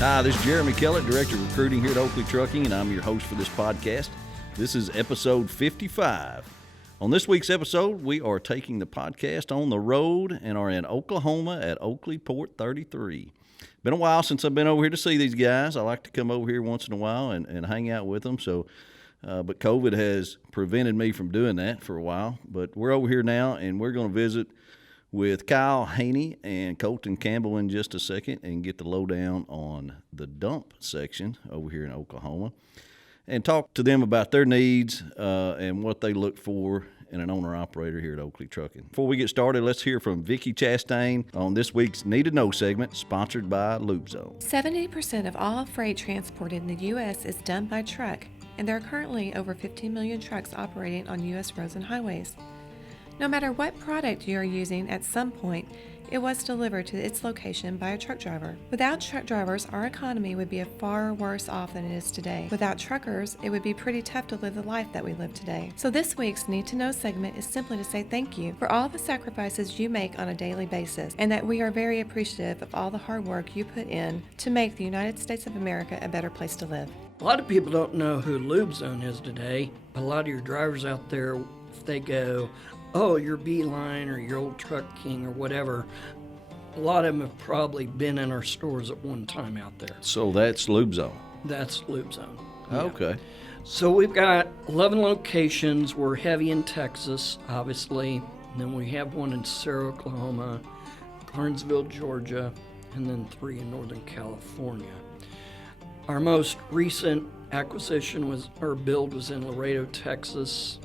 Hi, this is Jeremy Kellett, Director of Recruiting here at Oakley Trucking, and I'm your host for this podcast. This is episode 55. On this week's episode, we are taking the podcast on the road and are in Oklahoma at Oakley Port 33. Been a while since I've been over here to see these guys. I like to come over here once in a while and hang out with them. But COVID has prevented me from doing that for a while. But we're over here now, and we're going to visit with Kyle Haney and Colton Campbell in just a second and get the lowdown on the dump section over here in Oklahoma and talk to them about their needs and what they look for in an owner-operator here at Oakley Trucking. Before we get started, let's hear from Vickie Chastain on this week's Need to Know segment, sponsored by LubeZone. 70% of all freight transported in the U.S. is done by truck, and there are currently over 15 million trucks operating on U.S. roads and highways. No matter what product you are using, at some point, it was delivered to its location by a truck driver. Without truck drivers, our economy would be far worse off than it is today. Without truckers, it would be pretty tough to live the life that we live today. So this week's Need to Know segment is simply to say thank you for all the sacrifices you make on a daily basis, and that we are very appreciative of all the hard work you put in to make the United States of America a better place to live. A lot of people don't know who LubeZone is today. A lot of your drivers out there, if they go, oh, your Beeline or your old Truck King or whatever, a lot of them have probably been in our stores at one time out there. So that's LubeZone. That's LubeZone. Yeah. Okay. So we've got 11 locations. We're heavy in Texas, obviously. And then we have one in Sarah, Oklahoma, Clarensville, Georgia, and then 3 in Northern California. Our most recent acquisition build was in Laredo, Texas.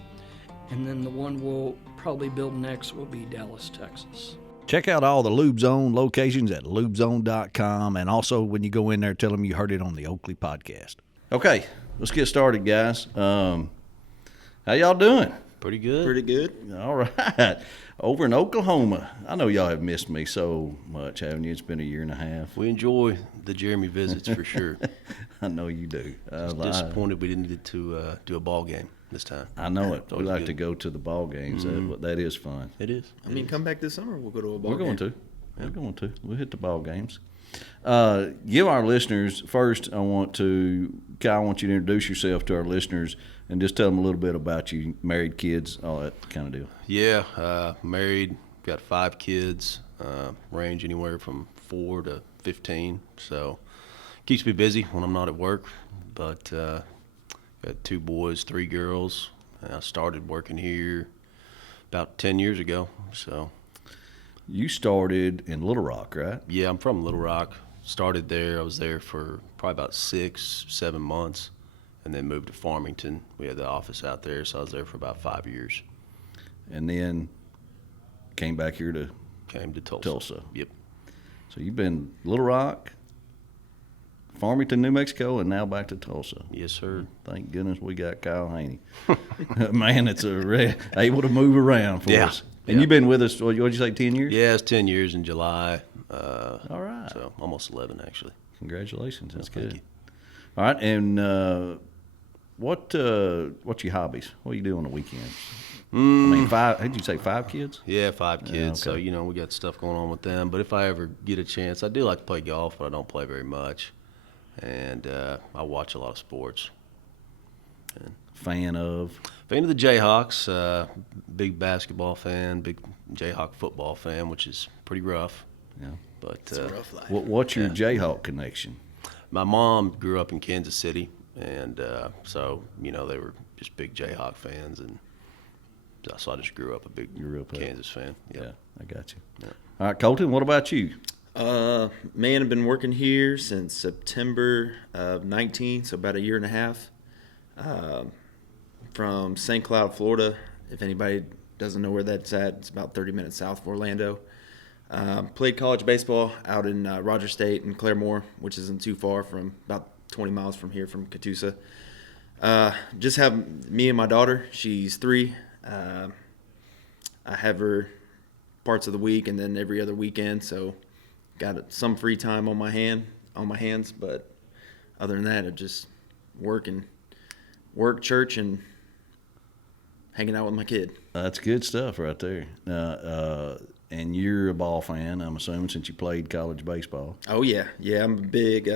And then the one we'll probably build next will be Dallas, Texas. Check out all the LubeZone locations at lubezone.com. And also, when you go in there, tell them you heard it on the Oakley Podcast. Okay, let's get started, guys. How y'all doing? Pretty good. Pretty good. All right. Over in Oklahoma. I know y'all have missed me so much, haven't you? It's been a year and a half. We enjoy the Jeremy visits for sure. I know you do. Just disappointed we didn't get to do a ball game this time. I know it. We like good. to go to the ball games. That is fun. It is. I mean, come back this summer. We'll go to a ball We're game. going to. We're going to. We'll hit the ball games. Give our listeners, first, Kyle, I want you to introduce yourself to our listeners and just tell them a little bit about you, married, kids, all that kind of deal. Yeah, married, got 5 kids, range anywhere from 4 to 15, so keeps me busy when I'm not at work, but got 2 boys, 3 girls, and I started working here about 10 years ago, so. You started in Little Rock, right? Yeah, I'm from Little Rock. Started there. I was there for probably about 6-7 months, and then moved to Farmington. We had the office out there, so I was there for about 5 years. And then came back here to Tulsa. Yep. So you've been Little Rock, Farmington, New Mexico, and now back to Tulsa. Yes, sir. Thank goodness we got Kyle Haney. Man, it's able to move around for us. And you've been with us, what did you say, 10 years? Yeah, it's 10 years in July. All right. So almost 11, actually. Congratulations. That's Thank good. you. All right. And what's your hobbies? What do you do on the weekends? I mean, 5, did you say 5 kids? Yeah, 5 kids. okay. So, we got stuff going on with them. But if I ever get a chance, I do like to play golf, but I don't play very much. And I watch a lot of sports. Fan of the Jayhawks, big basketball fan, big Jayhawk football fan, which is pretty rough. Yeah. But It's a rough life. What's your Jayhawk connection? my mom grew up in Kansas City, and so they were just big Jayhawk fans, and so I just grew up a big Kansas fan. Yeah, I got you. Yeah. All right, Colton, what about you? Man, I've been working here since September of 19, so about a year and a half. From St. Cloud, Florida. If anybody doesn't know where that's at, it's about 30 minutes south of Orlando. Played college baseball out in Rogers State and Claremore, which isn't too far from about 20 miles from here, from Catoosa. Just have me and my daughter. She's 3. I have her parts of the week and then every other weekend, so got some free time on my hands. But other than that, I just work, church, and hanging out with my kid. That's good stuff right there. and you're a ball fan, I'm assuming, since you played college baseball. Oh, yeah. Yeah, I'm a big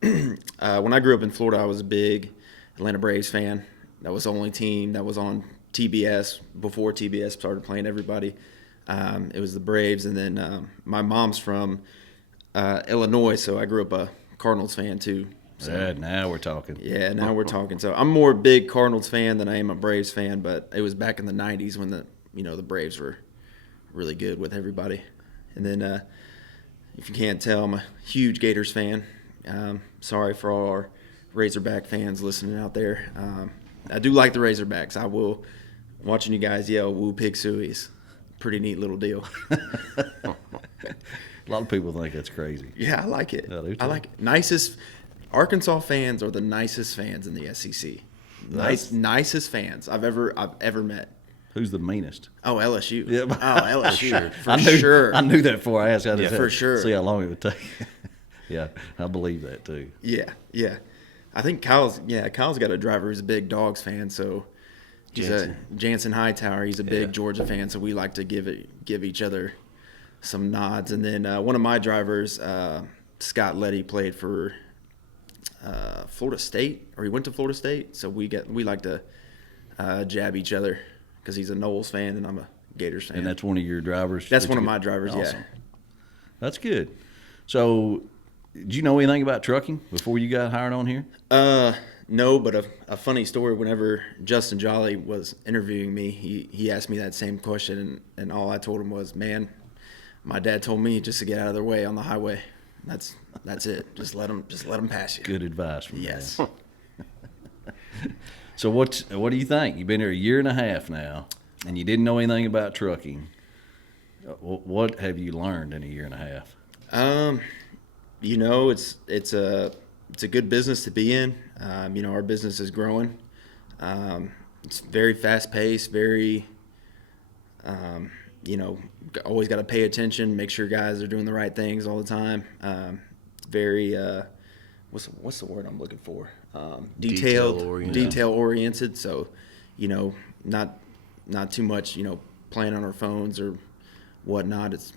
when I grew up in Florida, I was a big Atlanta Braves fan. That was the only team that was on TBS before TBS started playing everybody. It was the Braves, and then my mom's from Illinois, so I grew up a Cardinals fan too. So, Now we're talking. Yeah, now we're talking. So I'm more a big Cardinals fan than I am a Braves fan, but it was back in the 90s when the Braves were really good with everybody. And then if you can't tell, I'm a huge Gators fan. Sorry for all our Razorback fans listening out there. I do like the Razorbacks. I will. Watching you guys yell "Woo Pig Suey's," pretty neat little deal. A lot of people think that's crazy. Yeah, I like it. I do too. I like it. Nicest Arkansas fans are the nicest fans in the SEC. Nicest fans I've ever met. Who's the meanest? Oh, LSU. Yeah. Oh, LSU. For sure. I knew that before I asked. I just had for to sure. see how long it would take. Yeah, I believe that too. Yeah. I think Kyle's got a driver who's a big Dogs fan, so he's Jansen Hightower. He's a big Georgia fan, so we like to give each other some nods. And then one of my drivers, Scott Letty, played for Florida State, or he went to Florida State, so we like to jab each other because he's a Knowles fan and I'm a Gators fan. And that's one of your drivers? That's one of my drivers, awesome. Yeah. That's good. So, did you know anything about trucking before you got hired on here? No, but a funny story. Whenever Justin Jolly was interviewing me, he asked me that same question, and all I told him was, "Man, my dad told me just to get out of their way on the highway. That's it. Just let them pass you." Good advice from Yes. Dad. So what do you think? You've been here a year and a half now, and you didn't know anything about trucking. What have you learned in a year and a half? It's a good business to be in. Our business is growing. It's very fast paced, very, always got to pay attention, make sure guys are doing the right things all the time. Very, what's the word I'm looking for? Detail oriented. So, not too much, playing on our phones or whatnot. It's,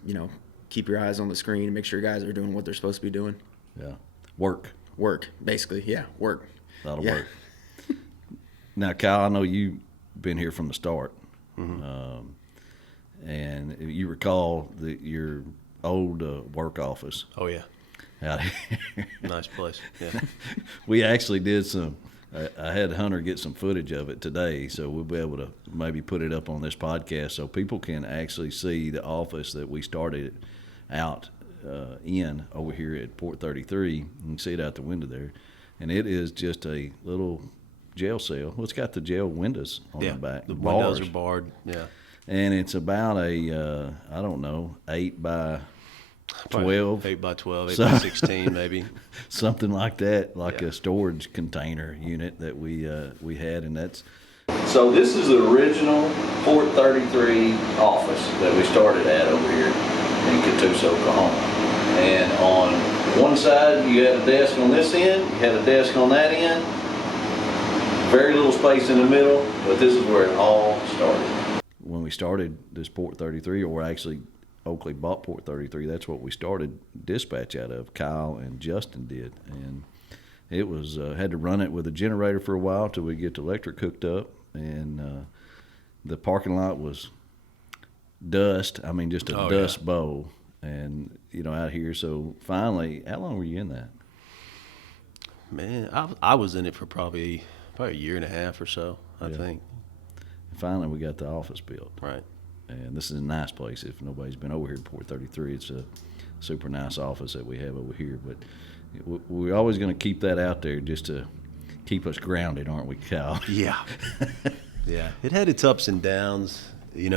keep your eyes on the screen and make sure guys are doing what they're supposed to be doing. Yeah. Work, basically. Yeah, work. That'll work. Now, Kyle, I know you've been here from the start. Mm-hmm. And you recall your old work office. Oh, yeah. Out here. Nice place, yeah. We actually did some I had Hunter get some footage of it today, so we'll be able to maybe put it up on this podcast so people can actually see the office that we started out in over here at Port 33. You can see it out the window there. And it is just a little jail cell. Well, it's got the jail windows on the back. The windows are barred, yeah. And it's about a, 8 by 12. 8 by 12, 8 by 16 maybe. Something like that, like a storage container unit that we had, and that's... So this is the original Port 33 office that we started at over here in Catoosa, Oklahoma. And on one side, you had a desk on this end, you had a desk on that end. Very little space in the middle, but this is where it all started. When we started this Port 33, or actually Oakley bought Port 33, that's what we started dispatch out of. Kyle and Justin did. And it was, had to run it with a generator for a while till we get the electric hooked up. And the parking lot was dust. I mean, just a dust bowl. And, out here. So finally, how long were you in that? Man, I was in it for probably a year and a half or so, I think. Finally, we got the office built. Right. And this is a nice place. If nobody's been over here at Port 33, it's a super nice office that we have over here. But we're always going to keep that out there just to keep us grounded, aren't we, Kyle? Yeah. Yeah. It had its ups and downs. We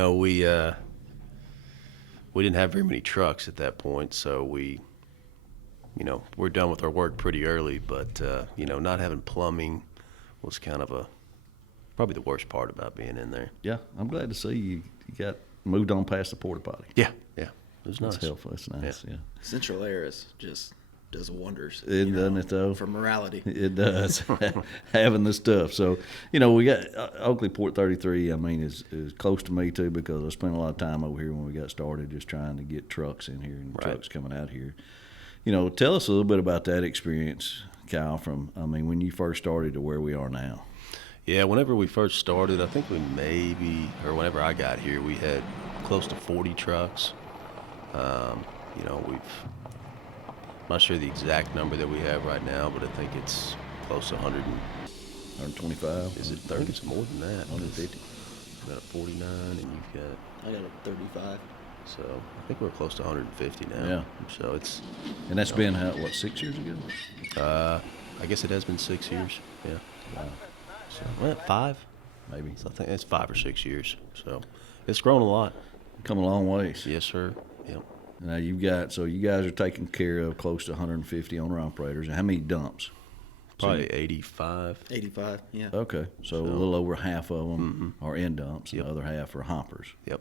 didn't have very many trucks at that point, so we're done with our work pretty early. But, not having plumbing was kind of probably the worst part about being in there. Yeah, I'm glad to see you got moved on past the porta potty. Yeah. It was nice. That's helpful. That's nice. Yeah. Central Air is just does wonders. Doesn't it, though? For morality. It does, having the stuff. So, we got Oakley Port 33, I mean, is close to me, too, because I spent a lot of time over here when we got started just trying to get trucks in here and trucks coming out here. Tell us a little bit about that experience, Kyle, from, when you first started to where we are now. Yeah, whenever we first started, I think whenever I got here, we had close to 40 trucks. I'm not sure the exact number that we have right now, but I think it's close to 125? Is it 30? I think it's more than that. 150. You've got a 49, and you've got... I got a 35. So I think we're close to 150 now. Yeah. So it's... And that's been, 6 years ago? I guess it has been 6 years. Yeah. Wow. So, 5? Maybe. So I think it's 5 or 6 years. So it's grown a lot. Come a long ways. Yes, sir. Yep. Now you guys are taking care of close to 150 owner-operators. And how many dumps? Probably 85. 85, yeah. Okay, so a little over half of them are end dumps, and the other half are hoppers. Yep.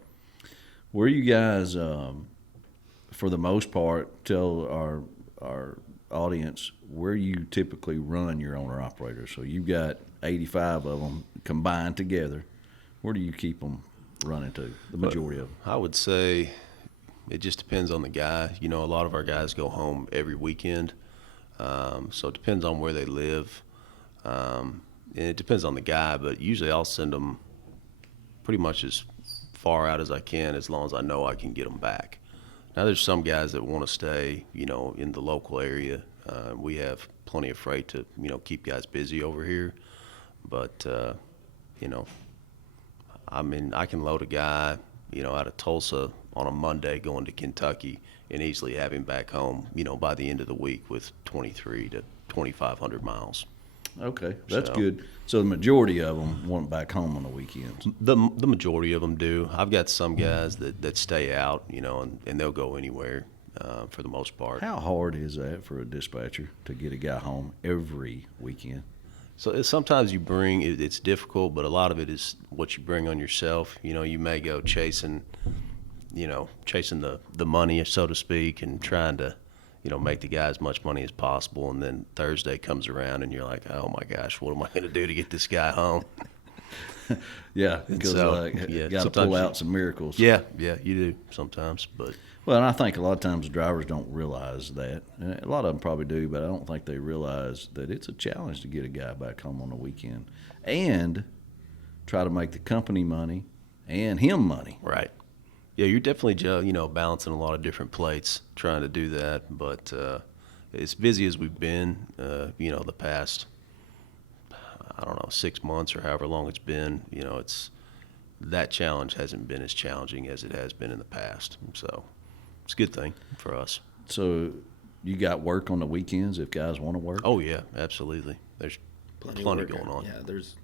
Where you guys, for the most part, tell our audience where you typically run your owner-operators. So you've got 85 of them combined together. Where do you keep them running to, the majority of them? I would say it just depends on the guy. A lot of our guys go home every weekend, so it depends on where they live. And it depends on the guy, but usually I'll send them pretty much as far out as I can, as long as I know I can get them back. Now, there's some guys that want to stay, in the local area. We have plenty of freight to, keep guys busy over here. But, I can load a guy, out of Tulsa on a Monday going to Kentucky and easily have him back home, by the end of the week with 23 to 2,500 miles. Okay, that's So- good. So the majority of them want back home on the weekends. The majority of them do. I've got some guys that stay out, and they'll go anywhere for the most part. How hard is that for a dispatcher to get a guy home every weekend? So sometimes it's difficult, but a lot of it is what you bring on yourself. You may go chasing the money, so to speak, and trying to, make the guy as much money as possible. And then Thursday comes around and you're like, oh my gosh, what am I going to do to get this guy home? Yeah, because you got to pull out some miracles. Yeah, you do sometimes, but. Well, and I think a lot of times drivers don't realize that. And a lot of them probably do, but I don't think they realize that it's a challenge to get a guy back home on the weekend and try to make the company money and him money. Right. Yeah, you're definitely, balancing a lot of different plates trying to do that. But as busy as we've been, the past, 6 months or however long it's been, that challenge hasn't been as challenging as it has been in the past. So it's a good thing for us. So you got work on the weekends if guys want to work? Oh, yeah, absolutely. There's plenty going on. Yeah, there's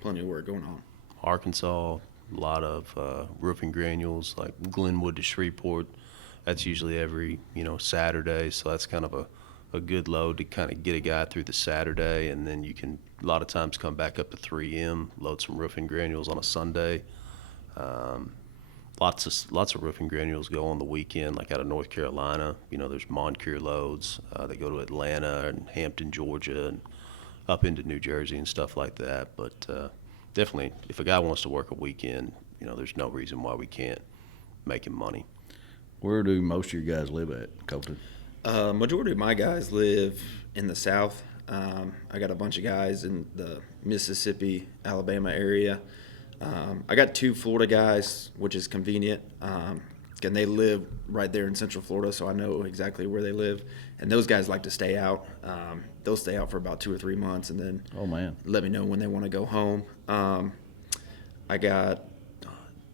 plenty of work going on. Arkansas, a lot of roofing granules like Glenwood to Shreveport. That's usually every, Saturday. So that's kind of a good load to kind of get a guy through the Saturday. And then you can a lot of times come back up to 3M, load some roofing granules on a Sunday. Lots of roofing granules go on the weekend, like out of North Carolina. There's Moncure loads. They go to Atlanta and Hampton, Georgia, and up into New Jersey and stuff like that. But definitely, if a guy wants to work a weekend, there's no reason why we can't make him money. Where do most of your guys live at, Colton? Majority of my guys live in the South. I got a bunch of guys in the Mississippi, Alabama area. I got 2 Florida guys, which is convenient. And they live right there in Central Florida, so I know exactly where they live. And those guys like to stay out. They'll stay out for about 2 or 3 months and then let me know when they want to go home. I got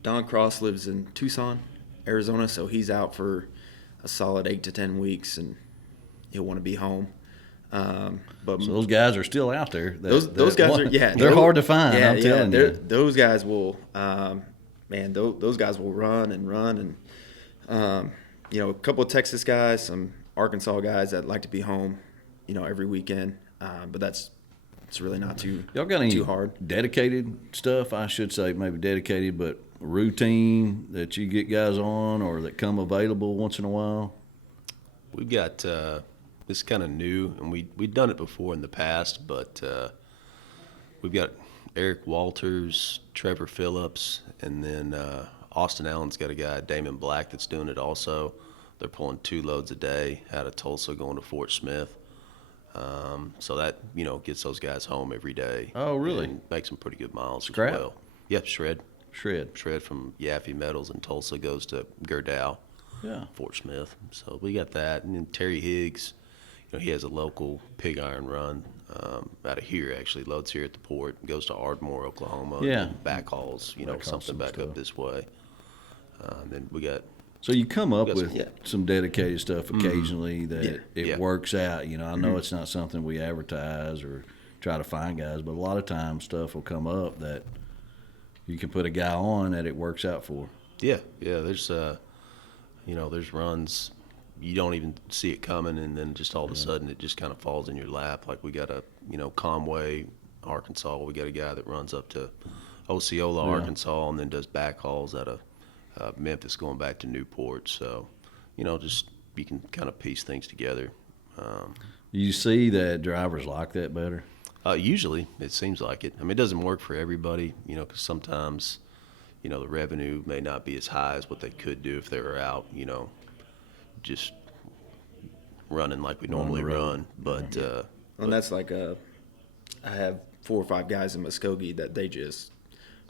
Don Cross lives in Tucson, Arizona, so he's out for a solid 8 to 10 weeks, and he'll want to be home. But so those guys are still out there. Those guys are they're hard to find. Yeah, I'm telling you. Those guys will, those guys will run and a couple of Texas guys, some Arkansas guys that like to be home, every weekend. But it's really not too Y'all got any too hard. Dedicated stuff? I should say maybe dedicated, but routine that you get guys on or that come available once in a while. We've got this is kind of new, and we've done it before in the past, but we've got Eric Walters, Trevor Phillips, and then Austin Allen's got a guy, Damon Black, that's doing it also. They're pulling 2 loads a day out of Tulsa going to Fort Smith. So that, gets those guys home every day. Oh, really? And makes them pretty good miles Scrap? as well. Yep, shred. Shred. From Yaffe Metals in Tulsa goes to Gerdau, Yeah. Fort Smith. So we got that. And then Terry Higgs, he has a local pig iron run out of here, actually. Loads here at the port, goes to Ardmore, Oklahoma. Yeah. And backhauls, Backhauls something some back stuff. up this way. Then we got So you come up got with some- some dedicated stuff occasionally that it Yeah. works out. I know it's not something we advertise or try to find guys, but a lot of times stuff will come up that you can put a guy on that it works out for. Yeah. There's there's runs you don't even see it coming, and then just all of a sudden it just kind of falls in your lap. Like we got Conway, Arkansas. We got a guy that runs up to Osceola, Arkansas, and then does backhauls out of Memphis going back to Newport. So, just you can kind of piece things together. You see that drivers like that better? Usually, it seems like it. I mean, it doesn't work for everybody, because sometimes, the revenue may not be as high as what they could do if they were out, just running like we normally run. But And that's like I have 4 or 5 guys in Muskogee that they just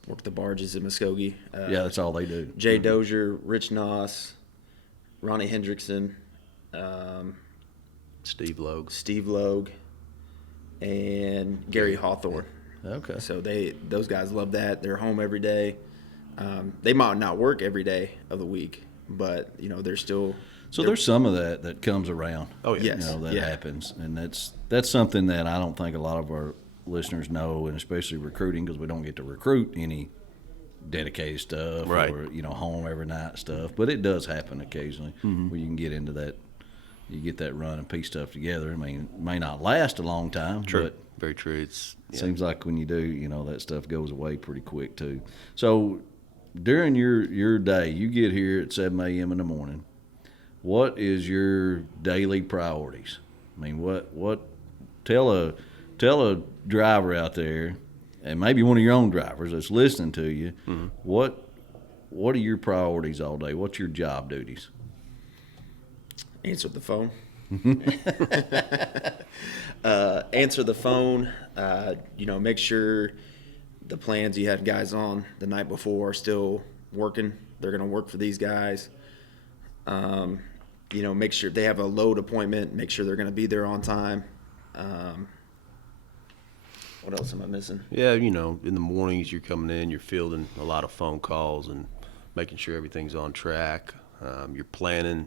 work the barges in Muskogee. Yeah, that's all they do. Jay Dozier, Rich Noss, Ronnie Hendrickson, Steve Logue. Steve Logue, and Gary Hawthorne. Okay. So those guys love that. They're home every day. They might not work every day of the week, but they're still. So there's some of that comes around. Oh, yeah. Yes. That happens, and that's something that I don't think a lot of our listeners know, and especially recruiting, because we don't get to recruit any dedicated stuff Right. or home every night stuff. But it does happen occasionally where you can get into that. You get that run and piece stuff together. I mean, it may not last a long time, but Very true. It seems like when you do, that stuff goes away pretty quick too. So during your day, you get here at 7 a.m. in the morning. What is your daily priorities? I mean, what tell a driver out there, and maybe one of your own drivers that's listening to you, what are your priorities all day? What's your job duties? Answer the phone. Answer the phone. Make sure the plans you had guys on the night before are still working. They're going to work for these guys. Make sure they have a load appointment. Make sure they're going to be there on time. What else am I missing? Yeah, in the mornings you're coming in, you're fielding a lot of phone calls and making sure everything's on track. You're planning.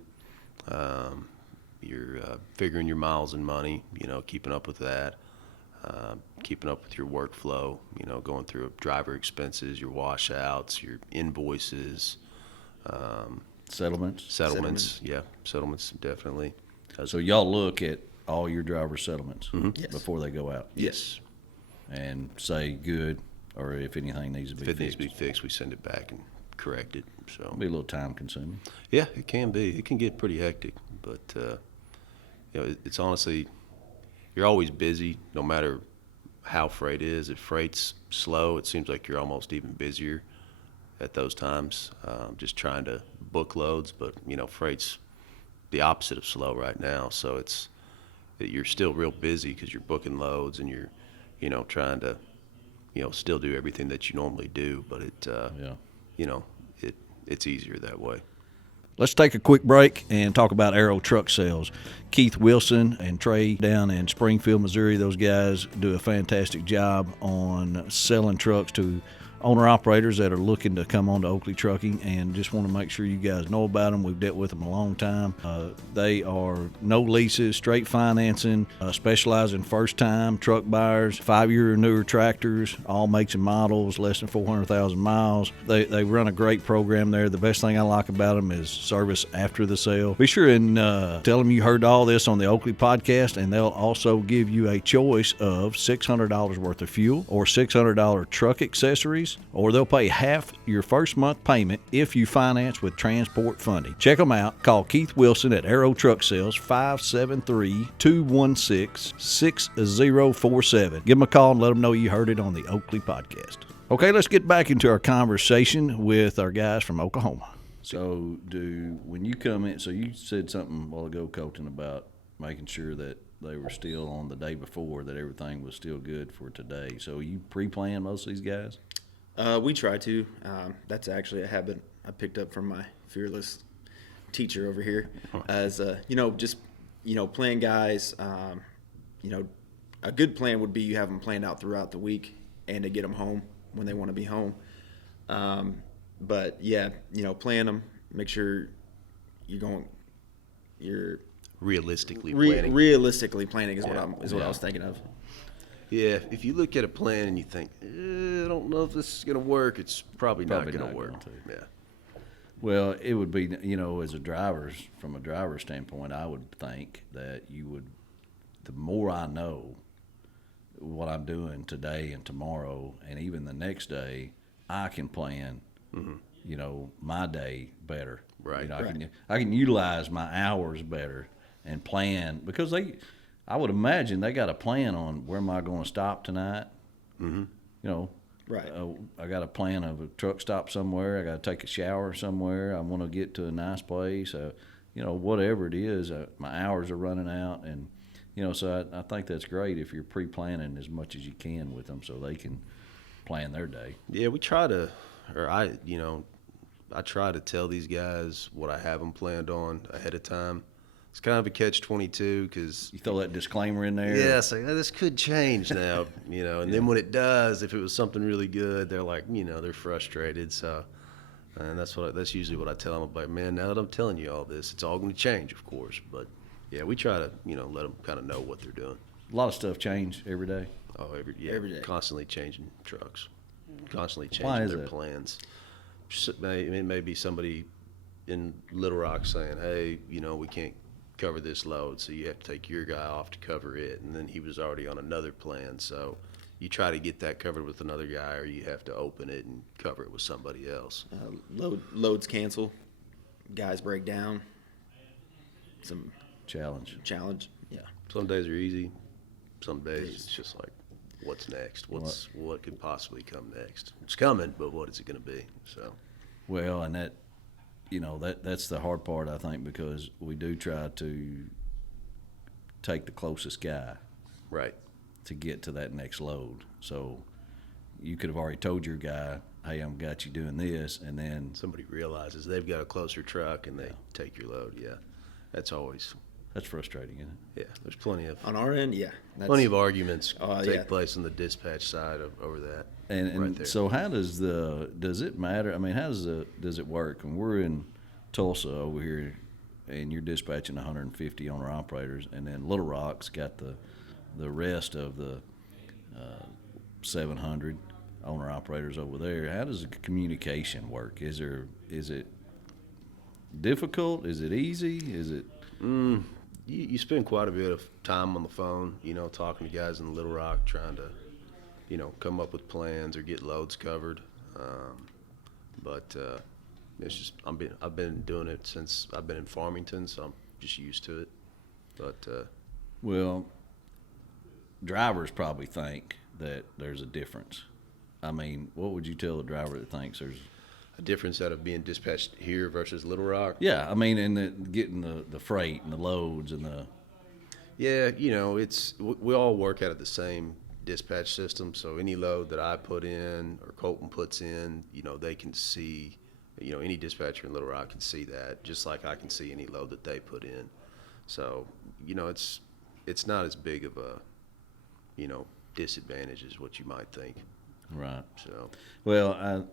You're figuring your miles and money, keeping up with that, keeping up with your workflow, going through driver expenses, your washouts, your invoices, Settlements. Yeah, settlements definitely. So y'all look at all your driver settlements Yes. before they go out Yes. and say good, or if anything needs to be If it needs fixed. to be fixed, we send it back and correct it. So It'll be a little time consuming. yeah, it can be. It can get pretty hectic, but it's honestly, you're always busy, no matter how freight is. If freight's slow, it seems like you're almost even busier at those times, just trying to book loads. But freight's the opposite of slow right now, so you're still real busy because you're booking loads and you're trying to still do everything that you normally do. But it's easier that way. Let's take a quick break and talk about Aero Truck Sales. Keith Wilson and Trey down in Springfield, Missouri, those guys do a fantastic job on selling trucks to owner-operators that are looking to come on to Oakley Trucking, and just want to make sure you guys know about them. We've dealt with them a long time. They are no leases, straight financing, specialize in first-time truck buyers, 5-year or newer tractors, all makes and models, less than 400,000 miles. They run a great program there. The best thing I like about them is service after the sale. Be sure and tell them you heard all this on the Oakley Podcast, and they'll also give you a choice of $600 worth of fuel or $600 truck accessories price, or they'll pay half your first month payment if you finance with transport funding. Check them out. Call Keith Wilson at Arrow Truck Sales, 573-216-6047. Give them a call and let them know you heard it on the Oakley Podcast. Okay, let's get back into our conversation with our guys from Oklahoma. So, when you come in, so you said something a while ago, Colton, about making sure that they were still on the day before, that everything was still good for today. So, you pre-plan most of these guys? We try to. That's actually a habit I picked up from my fearless teacher over here. As playing guys. A good plan would be you have them planned out throughout the week and to get them home when they want to be home. But yeah, plan them. Make sure you're Realistically planning. Realistically planning is what I was thinking of. Yeah, if you look at a plan and you think, I don't know if this is going to work, it's probably not going to work. Yeah. Well, it would be, from a driver's standpoint, I would think that the more I know what I'm doing today and tomorrow and even the next day, I can plan, my day better. Right. I can utilize my hours better and plan, because I would imagine they got a plan on where am I going to stop tonight. Mm-hmm. Right. I got a plan of a truck stop somewhere. I got to take a shower somewhere. I want to get to a nice place. Whatever it is, my hours are running out, and so I think that's great if you're pre-planning as much as you can with them so they can plan their day. Yeah, we try to, I try to tell these guys what I have them planned on ahead of time. It's kind of a catch-22 because you throw that disclaimer in there. Yeah, so this could change now, and then when it does, if it was something really good, they're like, they're frustrated. So, and that's usually what I tell them. I'm like, man, now that I'm telling you all this, it's all going to change, of course. But yeah, we try to, let them kind of know what they're doing. A lot of stuff change every day. Oh, every day. Constantly changing trucks, constantly Why changing is their that? plans. It may be somebody in Little Rock saying, hey, we can't cover this load, so you have to take your guy off to cover it, and then he was already on another plan, so you try to get that covered with another guy, or you have to open it and cover it with somebody else. Loads cancel, guys break down, some Challenge. Yeah. Some days are easy, some days it's just like, what's next? What could possibly come next? It's coming, but what is it going to be? So, well, and that's the hard part, I think, because we do try to take the closest guy, right, to get to that next load. So you could have already told your guy, hey, I've got you doing this, and then somebody realizes they've got a closer truck and they take your load. Yeah, that's frustrating, isn't it? Yeah, there's plenty of on our end. Yeah, plenty of arguments take yeah. place on the dispatch side over that. And right there. So how does it matter? I mean, how does it work when we're in Tulsa over here and you're dispatching 150 owner operators, and then Little Rock's got the rest of the 700 owner operators over there? How does the communication work? Is it difficult? Is it easy? Is it? You spend quite a bit of time on the phone, talking to guys in Little Rock, trying to, come up with plans or get loads covered. But it's just I've been doing it since I've been in Farmington, so I'm just used to it. But well, drivers probably think that there's a difference. I mean, what would you tell a driver that thinks there's a difference out of being dispatched here versus Little Rock? Yeah, I mean, and getting the freight and the loads and the. Yeah, we all work out of the same dispatch system, so any load that I put in or Colton puts in, they can see, any dispatcher in Little Rock can see that, just like I can see any load that they put in. So, it's not as big of a, disadvantage as what you might think. Right. So. Well,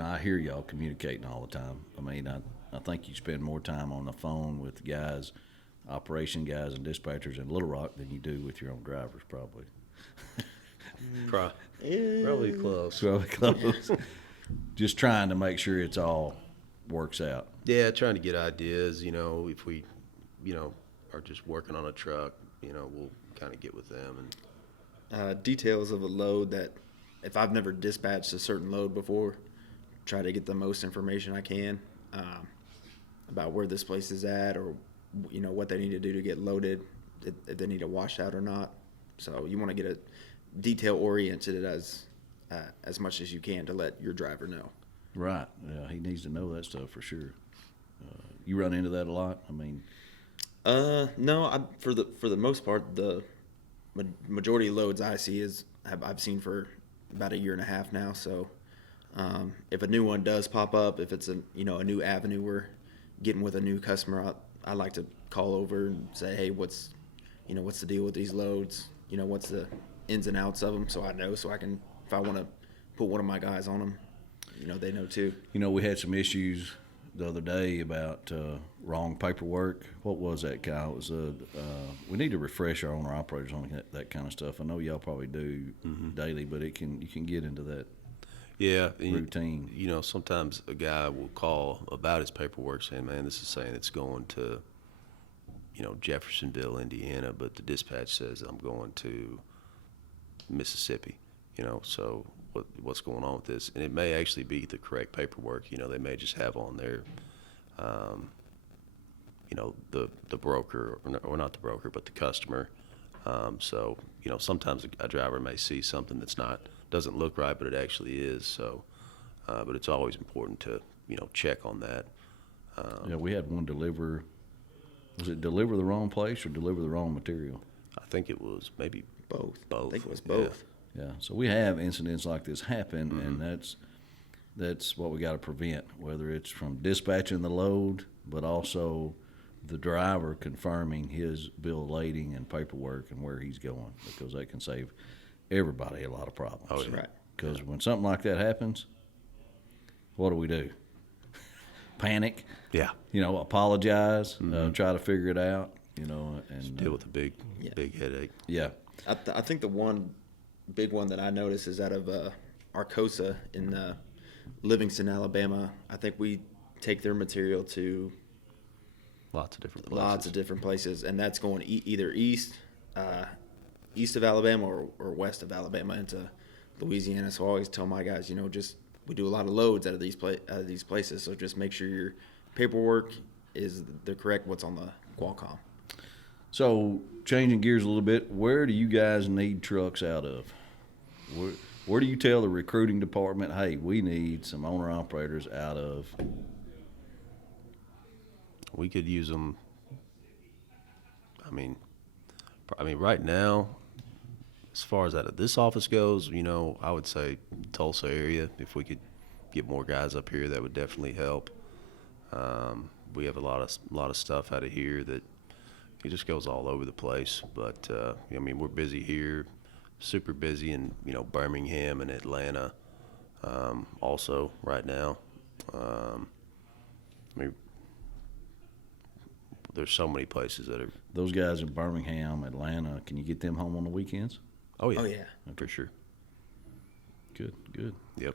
I hear y'all communicating all the time. I mean, I think you spend more time on the phone with guys, operation guys and dispatchers in Little Rock than you do with your own drivers, probably. Probably close. Probably close. Just trying to make sure it's all works out. Yeah, trying to get ideas. If we, are just working on a truck, we'll kind of get with them and details of a load that if I've never dispatched a certain load before, try to get the most information I can about where this place is at, or what they need to do to get loaded, if they need a washout or not. So you want to get it detail oriented as much as you can to let your driver know. Right. Yeah, he needs to know that stuff for sure. You run into that a lot? I mean, no. For the most part, the majority of loads I see I've seen for about a year and a half now. So if a new one does pop up, if it's a new avenue we're getting with a new customer, I like to call over and say, hey, what's the deal with these loads? What's the ins and outs of them, so I know, so I can, if I want to put one of my guys on them, they know too. We had some issues the other day about wrong paperwork. What was that, Kyle? It was we need to refresh our owner-operators on that kind of stuff. I know y'all probably do daily, but you can get into that routine. Sometimes a guy will call about his paperwork saying, man, this is saying it's going to, Jeffersonville, Indiana, but the dispatch says I'm going to Mississippi, so what's going on with this? And it may actually be the correct paperwork. They may just have on there, the broker, or not the broker, but the customer. So, sometimes a driver may see something doesn't look right, but it actually is. So, but it's always important to, check on that. We had one deliver. Was it deliver the wrong place or deliver the wrong material? I think it was maybe both. Both. I think it was both. Yeah. So we have incidents like this happen, and that's what we got to prevent. Whether it's from dispatching the load, but also the driver confirming his bill of lading and paperwork and where he's going, because that can save everybody a lot of problems. Oh, yeah. Right. Because when something like that happens, what do? Panic. Yeah. Apologize. Try to figure it out. And Deal with a big headache. Yeah. I think the one big one that I noticed is out of Arcosa in Livingston, Alabama. I think we take their material to Lots of different places. And that's going either east of Alabama or west of Alabama into Louisiana. So I always tell my guys, we do a lot of loads out of these places. So just make sure your paperwork is the correct what's on the Qualcomm. So changing gears a little bit, where do you guys need trucks out of? Where do you tell the recruiting department, hey, we need some owner-operators out of? We could use them. I mean, right now, as far as out of this office goes, I would say Tulsa area. If we could get more guys up here, that would definitely help. We have a lot of stuff out of here that it just goes all over the place. But we're busy here, super busy in Birmingham and Atlanta, also right now. There's so many places that are. Those guys in Birmingham, Atlanta, can you get them home on the weekends? Oh yeah. Oh yeah. For sure. Good. Yep.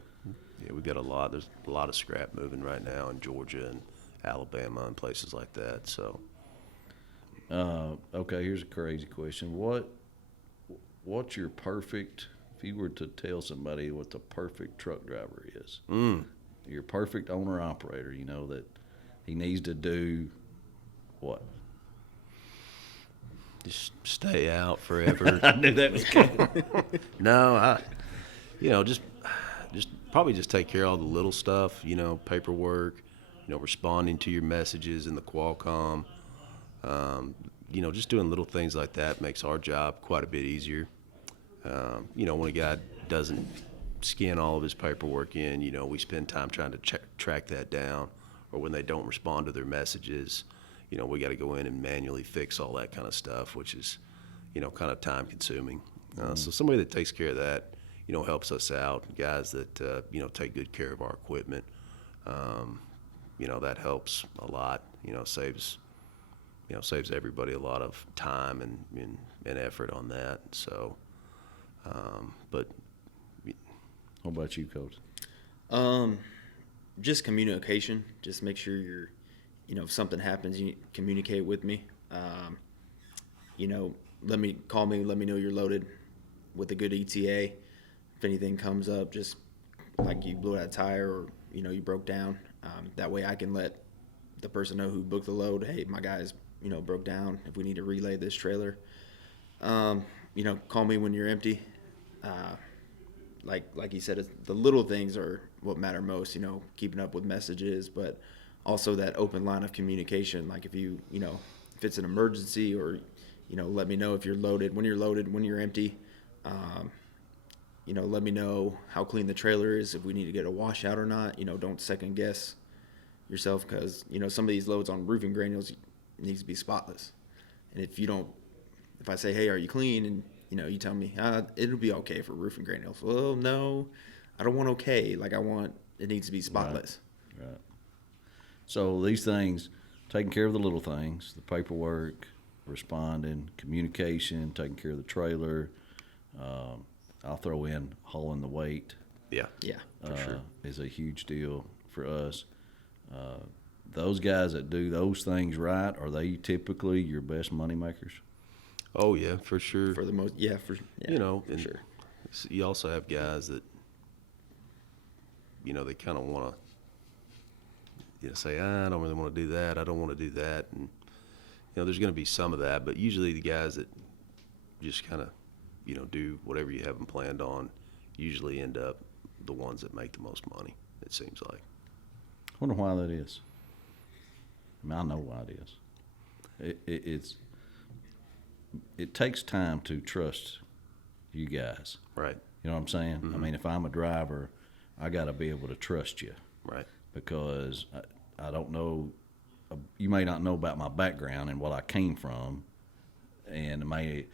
Yeah, we've got a lot. There's a lot of scrap moving right now in Georgia and Alabama and places like that. So. Okay, here's a crazy question. What's your perfect? If you were to tell somebody what the perfect truck driver is, your perfect owner operator, that he needs to do what? Just stay out forever. I knew that was coming. No, just probably just take care of all the little stuff, paperwork, responding to your messages in the Qualcomm. Just doing little things like that makes our job quite a bit easier. When a guy doesn't scan all of his paperwork in, we spend time trying to track that down, or when they don't respond to their messages, we got to go in and manually fix all that kind of stuff, which is, kind of time consuming. So somebody that takes care of that, helps us out. Guys that, take good care of our equipment, that helps a lot, saves everybody a lot of time and effort on that. So, but. What about you, Coach? Just communication. Just make sure you're, if something happens, you communicate with me. Let me know you're loaded with a good ETA. if anything comes up, just like you blew out a tire or, you broke down, that way I can let the person know who booked the load, hey, my guy's, broke down. If we need to relay this trailer, call me when you're empty. Like you said, the little things are what matter most, keeping up with messages, but also that open line of communication. Like if if it's an emergency or, let me know if you're loaded, when you're empty. Let me know how clean the trailer is, if we need to get a washout or not. Don't second guess yourself because, some of these loads on roofing granules needs to be spotless. And if I say, hey, are you clean? And, you tell me, it'll be okay for roofing granules. Well, no, I don't want okay. Like it needs to be spotless. Right. So these things, taking care of the little things, the paperwork, responding, communication, taking care of the trailer. I'll throw in hauling the weight. Yeah, For sure. Is a huge deal for us. Those guys that do those things right, are they typically your best money makers? Oh yeah, for sure. For the most, for and sure. You also have guys that, they kind of want to, say, I don't really want to do that. I don't want to do that. And, there's going to be some of that, but usually the guys that just kind of, do whatever you have them planned on usually end up the ones that make the most money, it seems like. I wonder why that is. I mean, I know why it is. It takes time to trust you guys. Right. You know what I'm saying? Mm-hmm. I mean, if I'm a driver, I got to be able to trust you. Right. Because I don't know, you may not know about my background and what I came from, and it may,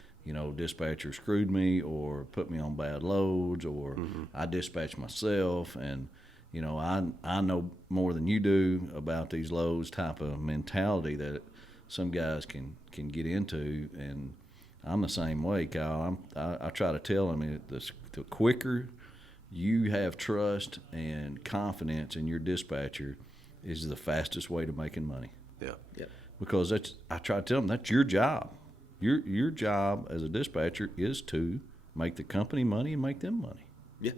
dispatcher screwed me or put me on bad loads, or I dispatch myself, and I know more than you do about these loads type of mentality that some guys can get into, and I'm the same way, Kyle. I try to tell them the quicker you have trust and confidence in your dispatcher is the fastest way to making money. Yeah. Yep. Because I try to tell them that's your job. Your job as a dispatcher is to make the company money and make them money. Yeah.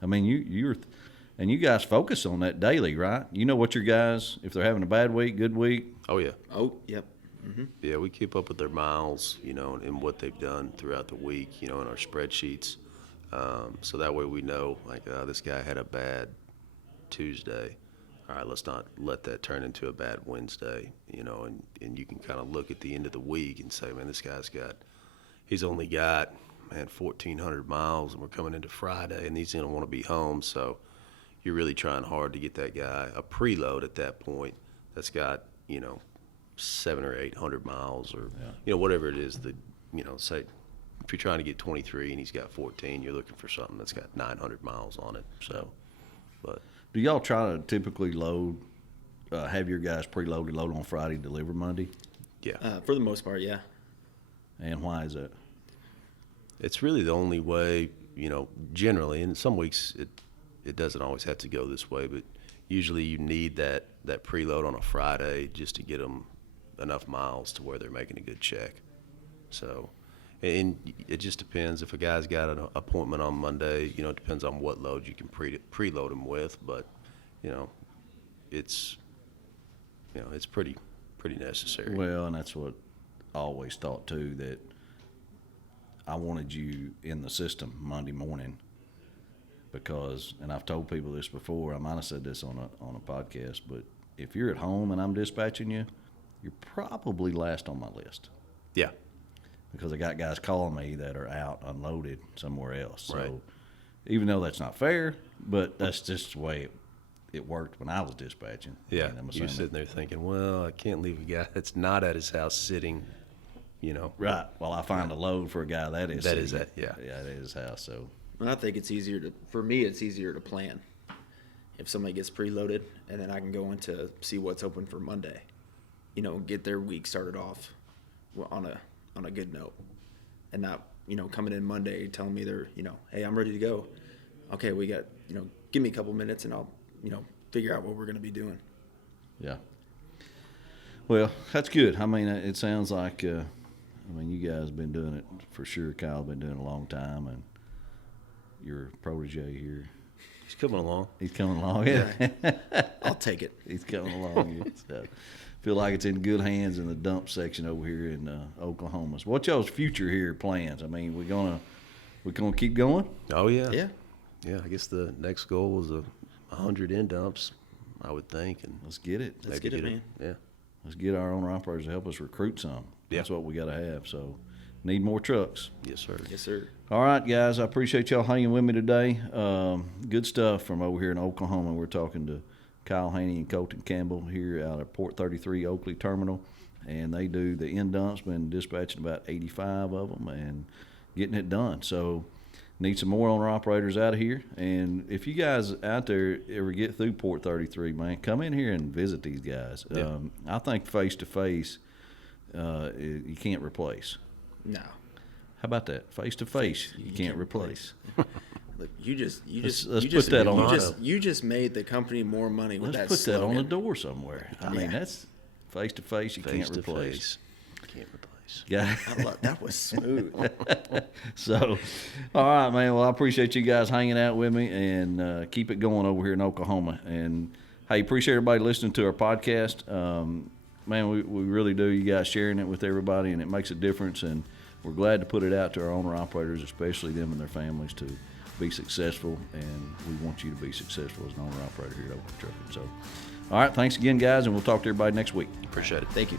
I mean, you guys focus on that daily, right? You know what your guys, if they're having a bad week, good week. Oh yeah. Oh, yep. Mm-hmm. Yeah, we keep up with their miles, and what they've done throughout the week, in our spreadsheets. So that way we know, like, this guy had a bad Tuesday. All right, let's not let that turn into a bad Wednesday, and you can kind of look at the end of the week and say, man, this guy's he's only got, 1,400 miles, and we're coming into Friday, and he's going to want to be home. So you're really trying hard to get that guy a preload at that point that's got, 700 or 800 miles or, whatever it is that, say, if you're trying to get 23 and he's got 14, you're looking for something that's got 900 miles on it. So, but. Do y'all try to typically have your guys preloaded, load on Friday, deliver Monday? Yeah. For the most part, yeah. And why is that? It's really the only way, generally. And some weeks it doesn't always have to go this way, but usually you need that preload on a Friday just to get them enough miles to where they're making a good check. So, and it just depends. If a guy's got an appointment on Monday, it depends on what load you can preload him with. But, it's pretty necessary. Well, and that's what I always thought too, that I wanted you in the system Monday morning because, and I've told people this before, I might have said this on a podcast, but if you're at home and I'm dispatching you, you're probably last on my list. Yeah. Because I got guys calling me that are out unloaded somewhere else. So Right. even though that's not fair, but that's just the way it worked when I was dispatching. Yeah. And I'm You're assuming- sitting there thinking, well, I can't leave a guy that's not at his house sitting, Right. Well, I find a load for a guy that is That is sitting at- yeah. at his house. So And I think it's easier it's easier to plan if somebody gets preloaded, and then I can go into see what's open for Monday, get their week started off on a good note, and not, coming in Monday telling me they're, hey, I'm ready to go. Okay, we got, give me a couple minutes and I'll, figure out what we're going to be doing. yeah. Well, that's good. I mean, it sounds like, you guys have been doing it for sure. Kyle's been doing it a long time, and your protege here. He's coming along. He's coming along. Yeah. I'll take it. He's coming along. Yeah. So, feel like it's in good hands in the dump section over here in Oklahoma. So what's y'all's future here plans? I mean, we gonna keep going? Oh yeah. Yeah. Yeah. I guess the next goal is 100 end dumps, I would think, and Let's get it. Let's get it, man. Yeah. Let's get our owner operators to help us recruit some. Yeah. That's what we got to have. So, need more trucks. Yes, sir. Yes, sir. All right, guys. I appreciate y'all hanging with me today. Good stuff from over here in Oklahoma. We're talking to Kyle Haney and Colton Campbell here out of Port 33 Oakley Terminal, and they do the end dumps. Been dispatching about 85 of them and getting it done. So, need some more owner operators out of here. And if you guys out there ever get through Port 33, man, come in here and visit these guys. Yeah. I think face to face, you can't replace. No. How about that? Face to face, you can't replace. Look, you just Let's you put that on. you just made the company more money with Let's that put that on the slogan. door somewhere. I mean, that's face to face, you can't replace. Can't replace. Yeah. That was smooth. So, all right, man. Well, I appreciate you guys hanging out with me, and keep it going over here in Oklahoma. And hey, appreciate everybody listening to our podcast. Man, we really do. You guys sharing it with everybody, and it makes a difference. And we're glad to put it out to our owner operators, especially them and their families, to be successful. And we want you to be successful as an owner operator here at Oakley Trucking. So, all right, thanks again, guys, and we'll talk to everybody next week. Appreciate it. Thank you.